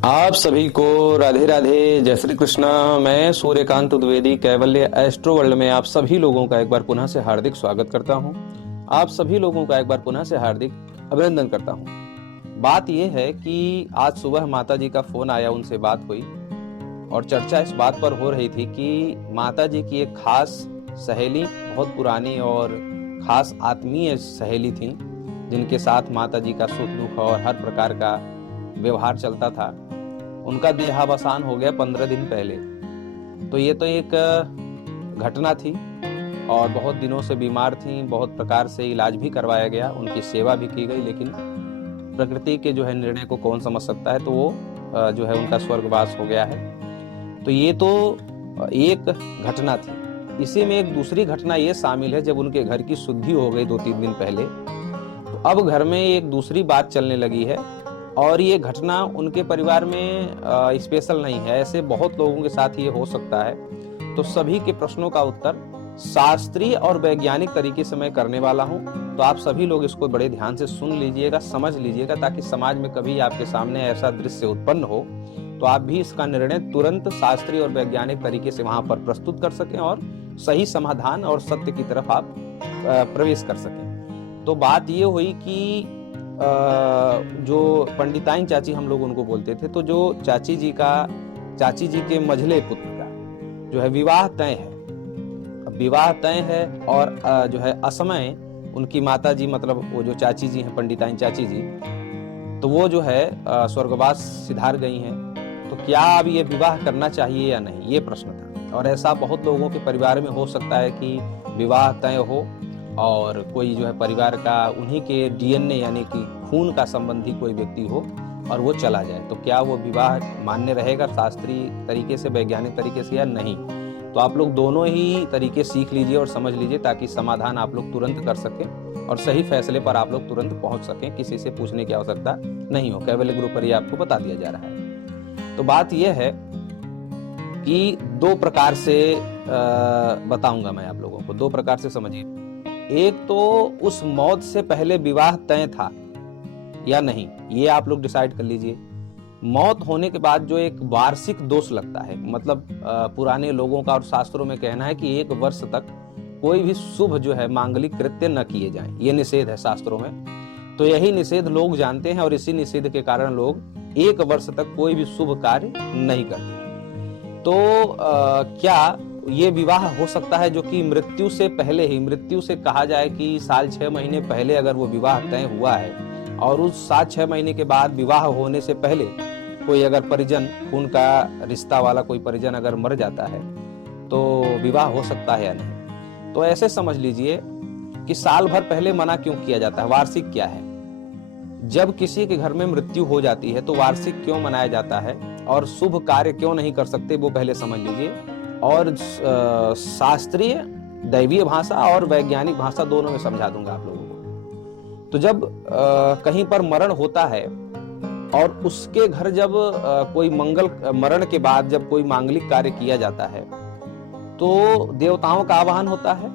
आप सभी को राधे राधे, जय श्री कृष्णा। मैं सूर्यकांत द्विवेदी कैवल्य एस्ट्रो वर्ल्ड में आप सभी लोगों का एक बार पुनः से हार्दिक स्वागत करता हूं। आप सभी लोगों का एक बार पुनः से हार्दिक अभिनंदन करता हूं। बात यह है कि आज सुबह माता जी का फोन आया, उनसे बात हुई और चर्चा इस बात पर हो रही थी कि माता जी की एक खास सहेली, बहुत पुरानी और खास आत्मीय सहेली थी, जिनके साथ माता जी का सुख दुख और हर प्रकार का व्यवहार चलता था। उनका देहावसान हो गया 15 दिन पहले। तो ये तो एक घटना थी और बहुत दिनों से बीमार थी, बहुत प्रकार से इलाज भी करवाया गया, उनकी सेवा भी की गई, लेकिन प्रकृति के जो है निर्णय को कौन समझ सकता है। तो वो जो है उनका स्वर्गवास हो गया है। तो ये तो एक घटना थी। इसी में एक दूसरी घटना ये शामिल है, जब उनके घर की शुद्धि हो गई 2-3 दिन पहले, तो अब घर में एक दूसरी बात चलने लगी है। और ये घटना उनके परिवार में स्पेशल नहीं है, ऐसे बहुत लोगों के साथ ये हो सकता है। तो सभी के प्रश्नों का उत्तर शास्त्रीय और वैज्ञानिक तरीके से मैं करने वाला हूं। तो आप सभी लोग इसको बड़े ध्यान से सुन लीजिएगा, समझ लीजिएगा, ताकि समाज में कभी आपके सामने ऐसा दृश्य उत्पन्न हो तो आप भी इसका निर्णय तुरंत शास्त्रीय और वैज्ञानिक तरीके से वहां पर प्रस्तुत कर सकें और सही समाधान और सत्य की तरफ आप प्रवेश कर सकें। तो बात ये हुई कि जो पंडिताइन चाची हम लोग उनको बोलते थे, तो जो चाची जी के मझले पुत्र का जो है विवाह तय है। अब विवाह तय है और जो है असमय उनकी माता जी, मतलब वो जो चाची जी हैं, पंडिताइन चाची जी, तो वो जो है स्वर्गवास सिधार गई हैं। तो क्या अब ये विवाह करना चाहिए या नहीं, ये प्रश्न था। और ऐसा बहुत लोगों के परिवार में हो सकता है कि विवाह तय हो और कोई जो है परिवार का उन्हीं के डीएनए यानी कि खून का संबंधी कोई व्यक्ति हो और वो चला जाए, तो क्या वो विवाह मान्य रहेगा शास्त्रीय तरीके से, वैज्ञानिक तरीके से, या नहीं। तो आप लोग दोनों ही तरीके सीख लीजिए और समझ लीजिए, ताकि समाधान आप लोग तुरंत कर सकें और सही फैसले पर आप लोग तुरंत पहुंच सकें, किसी से पूछने की आवश्यकता नहीं हो। कैवल्य गुरु पर ही आपको बता दिया जा रहा है। तो बात यह है कि दो प्रकार से बताऊंगा मैं आप लोगों को, दो प्रकार से समझिए। एक तो उस मौत से पहले विवाह तय था या नहीं, ये आप लोग डिसाइड कर लीजिए। मौत होने के बाद जो एक वार्षिक दोष लगता है, मतलब पुराने लोगों का और शास्त्रों में कहना है कि 1 वर्ष तक कोई भी शुभ जो है मांगलिक कृत्य न किए जाएं, ये निषेध है शास्त्रों में। तो यही निषेध लोग जानते हैं और इसी निषेध के कारण लोग 1 वर्ष तक कोई भी शुभ कार्य नहीं करते। तो क्या ये विवाह हो सकता है जो कि मृत्यु से पहले ही, मृत्यु से कहा जाए कि साल 6 महीने पहले अगर वो विवाह तय हुआ है और उस 7-6 महीने के बाद विवाह होने से पहले कोई अगर परिजन, खून का रिश्ता वाला कोई परिजन अगर मर जाता है, तो विवाह हो सकता है या नहीं। तो ऐसे समझ लीजिए कि साल भर पहले मना क्यों किया जाता है, वार्षिक क्या है। जब किसी के घर में मृत्यु हो जाती है तो वार्षिक क्यों मनाया जाता है और शुभ कार्य क्यों नहीं कर सकते, वो पहले समझ लीजिए। और शास्त्रीय, दैवीय भाषा और वैज्ञानिक भाषा दोनों में समझा दूंगा आप लोगों को। तो जब कहीं पर मरण होता है और उसके घर जब कोई मरण के बाद जब कोई मांगलिक कार्य किया जाता है, तो देवताओं का आवाहन होता है।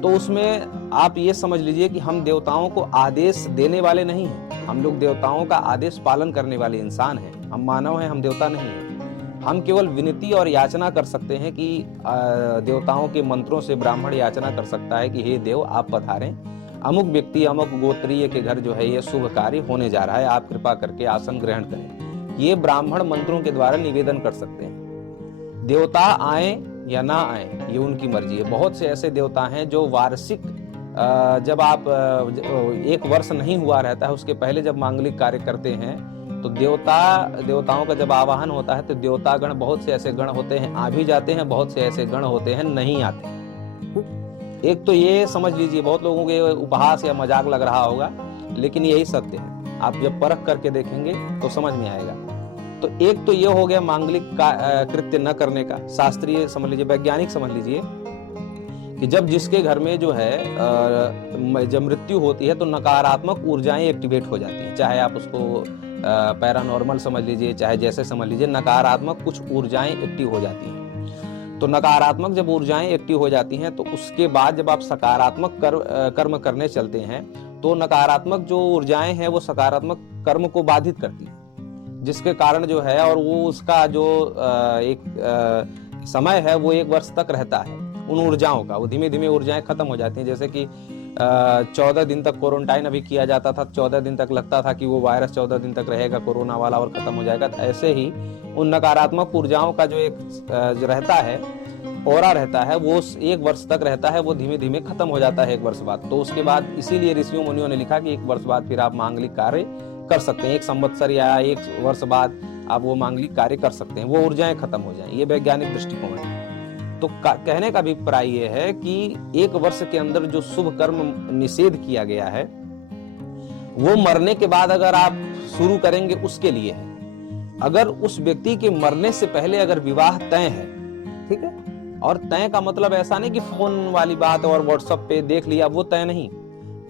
तो उसमें आप ये समझ लीजिए कि हम देवताओं को आदेश देने वाले नहीं हैं, हम लोग देवताओं का आदेश पालन करने वाले इंसान हैं। हम मानव हैं, हम देवता नहीं हैं। हम केवल विनती और याचना कर सकते हैं कि देवताओं के मंत्रों से ब्राह्मण याचना कर सकता है कि हे देव, आप पधारें, अमुक व्यक्ति, अमुक गोत्रीय के घर जो है ये शुभ कार्य होने जा रहा है, आप कृपा करके आसन ग्रहण करें। ये ब्राह्मण मंत्रों के द्वारा निवेदन कर सकते हैं। देवता आए या ना आए ये उनकी मर्जी है। बहुत से ऐसे देवता हैं जो वार्षिक, जब आप 1 वर्ष नहीं हुआ रहता है उसके पहले जब मांगलिक कार्य करते हैं, तो देवताओं का जब आवाहन होता है तो देवता गण, बहुत से ऐसे गण होते हैं आ भी जाते हैं, बहुत से ऐसे गण होते हैं नहीं आते। एक तो ये समझ लीजिए, बहुत लोगों को ये उपहास या मजाक लग रहा होगा, लेकिन यही सत्य है। आप जब परख करके देखेंगे तो समझ में आएगा। तो एक तो ये हो गया मांगलिक कृत्य न करने का, शास्त्रीय समझ लीजिए, वैज्ञानिक समझ लीजिए कि जब जिसके घर में जो है जब मृत्यु होती है तो नकारात्मक ऊर्जाएं एक्टिवेट हो जाती हैं। चाहे आप उसको पैरानॉर्मल समझ लीजिए, चाहे जैसे समझ लीजिए, नकारात्मक कुछ ऊर्जाएं एक्टिव हो जाती हैं। तो नकारात्मक जब ऊर्जाएं एक्टिव हो जाती हैं तो उसके बाद जब आप सकारात्मक कर्म करने चलते हैं तो नकारात्मक जो ऊर्जाएं हैं वो सकारात्मक कर्म को बाधित करती हैं। जिसके कारण जो है, और वो उसका जो एक समय है वो 1 वर्ष तक रहता है उन ऊर्जाओं का। वो धीमे धीमे ऊर्जाएं खत्म हो जाती हैं। जैसे कि 14 दिन तक क्वारंटाइन अभी किया जाता था, 14 दिन तक लगता था कि वो वायरस 14 दिन तक रहेगा कोरोना वाला और खत्म हो जाएगा। तो ऐसे ही उन नकारात्मक ऊर्जाओं का जो एक जो रहता है, ऑरा रहता है, वो 1 वर्ष तक रहता है, वो धीमे धीमे खत्म हो जाता है 1 वर्ष बाद। तो उसके बाद इसीलिए ऋषियों मुनियों ने लिखा कि 1 वर्ष बाद फिर आप मांगलिक कार्य कर सकते हैं। 1 संवत्सर या 1 वर्ष बाद आप वो मांगलिक कार्य कर सकते हैं, वो ऊर्जाएं खत्म हो जाएं। ये वैज्ञानिक दृष्टिकोण है। तो कहने का अभिप्राय ये है कि 1 वर्ष के अंदर जो शुभ कर्म निषेध किया गया है वो मरने के बाद अगर आप शुरू करेंगे उसके लिए है। अगर उस व्यक्ति के मरने से पहले अगर विवाह तय है, ठीक है, और तय का मतलब ऐसा नहीं कि फोन वाली बात और व्हाट्सएप पे देख लिया, वो तय नहीं।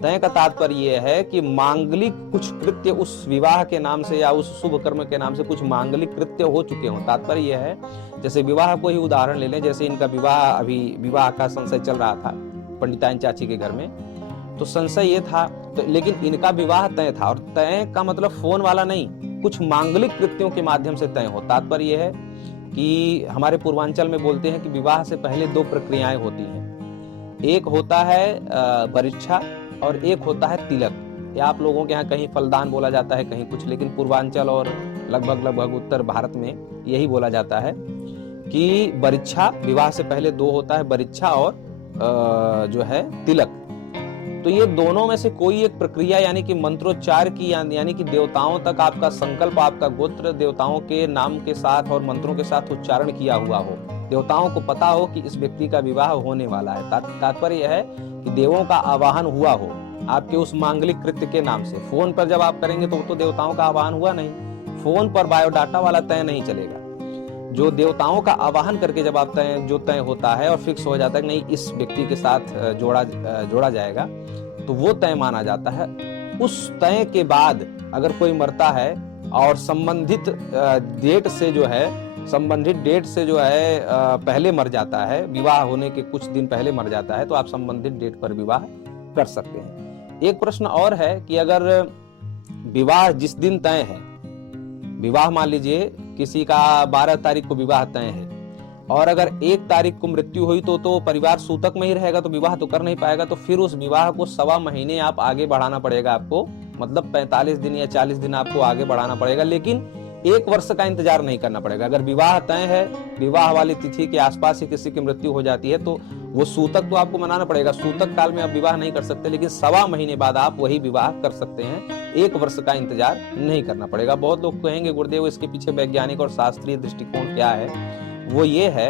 तय का तात्पर्य यह है कि मांगलिक कुछ कृत्य उस विवाह के नाम से या उस शुभ कर्म के नाम से कुछ मांगलिक कृत्य हो चुके हों। तात्पर्य यह है, जैसे विवाह को ही उदाहरण ले लें, जैसे इनका विवाह, अभी विवाह का संशय चल रहा था पंडिताइन चाची के घर में, तो संशय ये था, तो लेकिन इनका विवाह तय था। और तय का मतलब फोन वाला नहीं, कुछ मांगलिक कृत्यों के माध्यम से तय हो। तात्पर्य यह है कि हमारे पूर्वांचल में बोलते हैं कि विवाह से पहले 2 प्रक्रियाएं होती हैं। एक होता है परीक्षा और एक होता है तिलक। या आप लोगों के यहाँ कहीं फलदान बोला जाता है, कहीं कुछ, लेकिन पूर्वांचल और लगभग उत्तर भारत में यही बोला जाता है कि परीक्षा, विवाह से पहले 2 होता है, परीक्षा और जो है तिलक। तो ये दोनों में से कोई एक प्रक्रिया, यानी कि मंत्रोच्चार की, यानी कि देवताओं तक आपका संकल्प, आपका गोत्र देवताओं के नाम के साथ और मंत्रों के साथ उच्चारण किया हुआ हो, देवताओं को पता हो कि इस व्यक्ति का विवाह होने वाला है। तात्पर्य यह है कि देवों का आवाहन हुआ हो आपके उस मांगलिक कृत्य के नाम से। फोन पर जब आप करेंगे तो देवताओं का आवाहन हुआ नहीं। फोन पर बायोडाटा वाला तय नहीं चलेगा। जो देवताओं का आवाहन करके जब आप तय होता है और फिक्स हो जाता है कि नहीं इस व्यक्ति के साथ जोड़ा जाएगा, तो वो तय माना जाता है। उस तय के बाद अगर कोई मरता है और संबंधित डेट से जो है पहले मर जाता है, विवाह होने के कुछ दिन पहले मर जाता है, तो आप संबंधित डेट पर विवाह कर सकते हैं। एक प्रश्न और है कि अगर विवाह जिस दिन तय है, विवाह मान लीजिए किसी का 12 तारीख को विवाह तय है और अगर 1 तारीख को मृत्यु हुई तो परिवार सूतक में ही रहेगा, तो विवाह तो कर नहीं पाएगा। तो फिर उस विवाह को 1.25 महीने आप आगे बढ़ाना पड़ेगा आपको, मतलब 45 दिन या 40 दिन आपको आगे बढ़ाना पड़ेगा, लेकिन 1 वर्ष का इंतजार नहीं करना पड़ेगा। अगर विवाह तय है, विवाह वाली तिथि के आसपास ही किसी की मृत्यु हो जाती है, तो वो सूतक तो आपको मनाना पड़ेगा। सूतक काल में आप विवाह नहीं कर सकते, लेकिन 1.25 महीने बाद आप वही विवाह कर सकते हैं। 1 वर्ष का इंतजार नहीं करना पड़ेगा। बहुत लोग कहेंगे गुरुदेव इसके पीछे वैज्ञानिक और शास्त्रीय दृष्टिकोण क्या है? वो ये है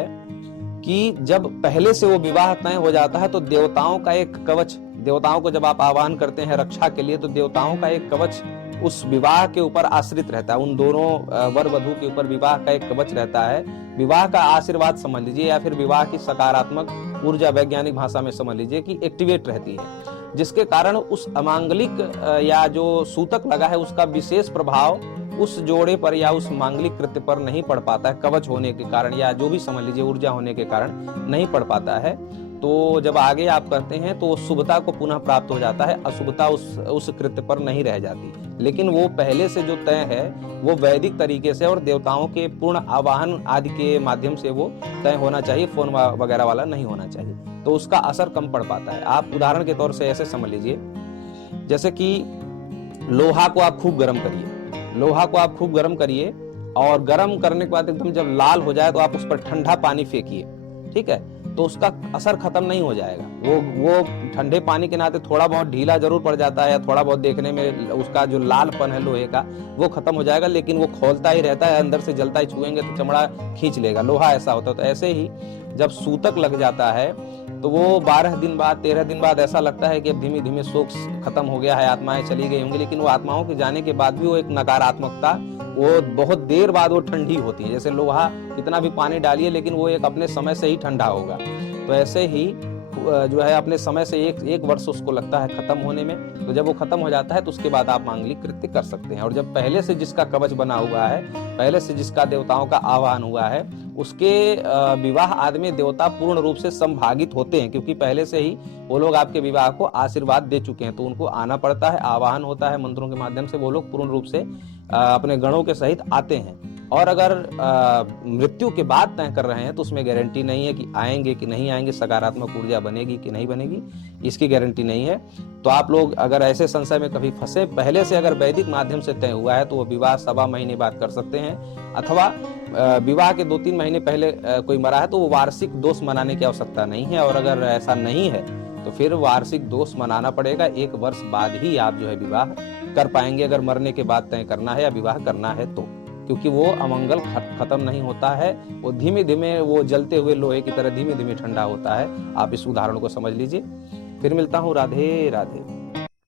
कि जब पहले से वो विवाह तय हो जाता है तो देवताओं का एक कवच, देवताओं को जब आप आह्वान करते हैं रक्षा के लिए, तो देवताओं का एक कवच उस विवाह के ऊपर आश्रित रहता है। उन दोनों वर वधू के ऊपर विवाह का एक कवच रहता है। विवाह का आशीर्वाद समझ लीजिए, या फिर विवाह की सकारात्मक ऊर्जा वैज्ञानिक भाषा में समझ लीजिए कि एक्टिवेट रहती है, जिसके कारण उस अमांगलिक या जो सूतक लगा है उसका विशेष प्रभाव उस जोड़े पर या उस मांगलिक कृत्य पर नहीं पड़ पाता है, कवच होने के कारण या जो भी समझ लीजिए ऊर्जा होने के कारण नहीं पड़ पाता है। तो जब आगे आप करते हैं तो शुभता को पुनः प्राप्त हो जाता है, अशुभता उस कृत्य पर नहीं रह जाती। लेकिन वो पहले से जो तय है वो वैदिक तरीके से और देवताओं के पूर्ण आवाहन आदि के माध्यम से वो तय होना चाहिए, फोन वगैरह वाला नहीं होना चाहिए, तो उसका असर कम पड़ पाता है। आप उदाहरण के तौर से ऐसे समझ लीजिए, जैसे कि लोहा को आप खूब गर्म करिए, और गर्म करने के बाद एकदम जब लाल हो जाए तो आप उस पर ठंडा पानी फेंकिए, ठीक है, तो उसका असर खत्म नहीं हो जाएगा। वो ठंडे पानी के नाते थोड़ा बहुत ढीला जरूर पड़ जाता है, या थोड़ा बहुत देखने में उसका जो लालपन है लोहे का वो खत्म हो जाएगा, लेकिन वो खोलता ही रहता है, अंदर से जलता ही, छुएंगे तो चमड़ा खींच लेगा। लोहा ऐसा होता है। तो ऐसे ही जब सूतक लग जाता है तो वो 12 दिन बाद 13 दिन बाद ऐसा लगता है कि अब धीमे धीमे शोक खत्म हो गया है, आत्माएं चली गई होंगी, लेकिन वो आत्माओं के जाने के बाद भी वो एक नकारात्मकता वो बहुत देर बाद वो ठंडी होती है। जैसे लोहा कितना भी पानी डालिए लेकिन वो एक अपने समय से ही ठंडा होगा, तो ऐसे ही जो है अपने समय से एक वर्ष उसको लगता है खत्म होने में। तो जब वो खत्म हो जाता है तो उसके बाद आप मांगलिक कृत्य कर सकते हैं। और जब पहले से जिसका कवच बना हुआ है, पहले से जिसका देवताओं का आवाहन हुआ है उसके विवाह आदि में देवता पूर्ण रूप से संभागित होते हैं, क्योंकि पहले से ही वो लोग आपके विवाह को आशीर्वाद दे चुके हैं, तो उनको आना पड़ता है, आवाहन होता है मंत्रों के माध्यम से, वो लोग पूर्ण रूप से अपने गणों के सहित आते हैं। और अगर मृत्यु के बाद तय कर रहे हैं तो उसमें गारंटी नहीं है कि आएंगे कि नहीं आएंगे, सकारात्मक ऊर्जा बनेगी कि नहीं बनेगी, इसकी गारंटी नहीं है। तो आप लोग अगर ऐसे संशय में कभी फंसे, पहले से अगर वैदिक माध्यम से तय हुआ है तो वो विवाह 1.25 महीने बाद कर सकते हैं, अथवा विवाह के 2-3 महीने पहले कोई मरा है तो वो वार्षिक दोष मनाने की आवश्यकता नहीं है। और अगर ऐसा नहीं है तो फिर वार्षिक दोष मनाना पड़ेगा, 1 वर्ष बाद ही आप जो है विवाह कर पाएंगे, अगर मरने के बाद तय करना है या विवाह करना है तो, क्योंकि वो अमंगल खत्म नहीं होता है, वो धीमे धीमे वो जलते हुए लोहे की तरह धीमे धीमे ठंडा होता है। आप इस उदाहरण को समझ लीजिए। फिर मिलता हूँ। राधे राधे।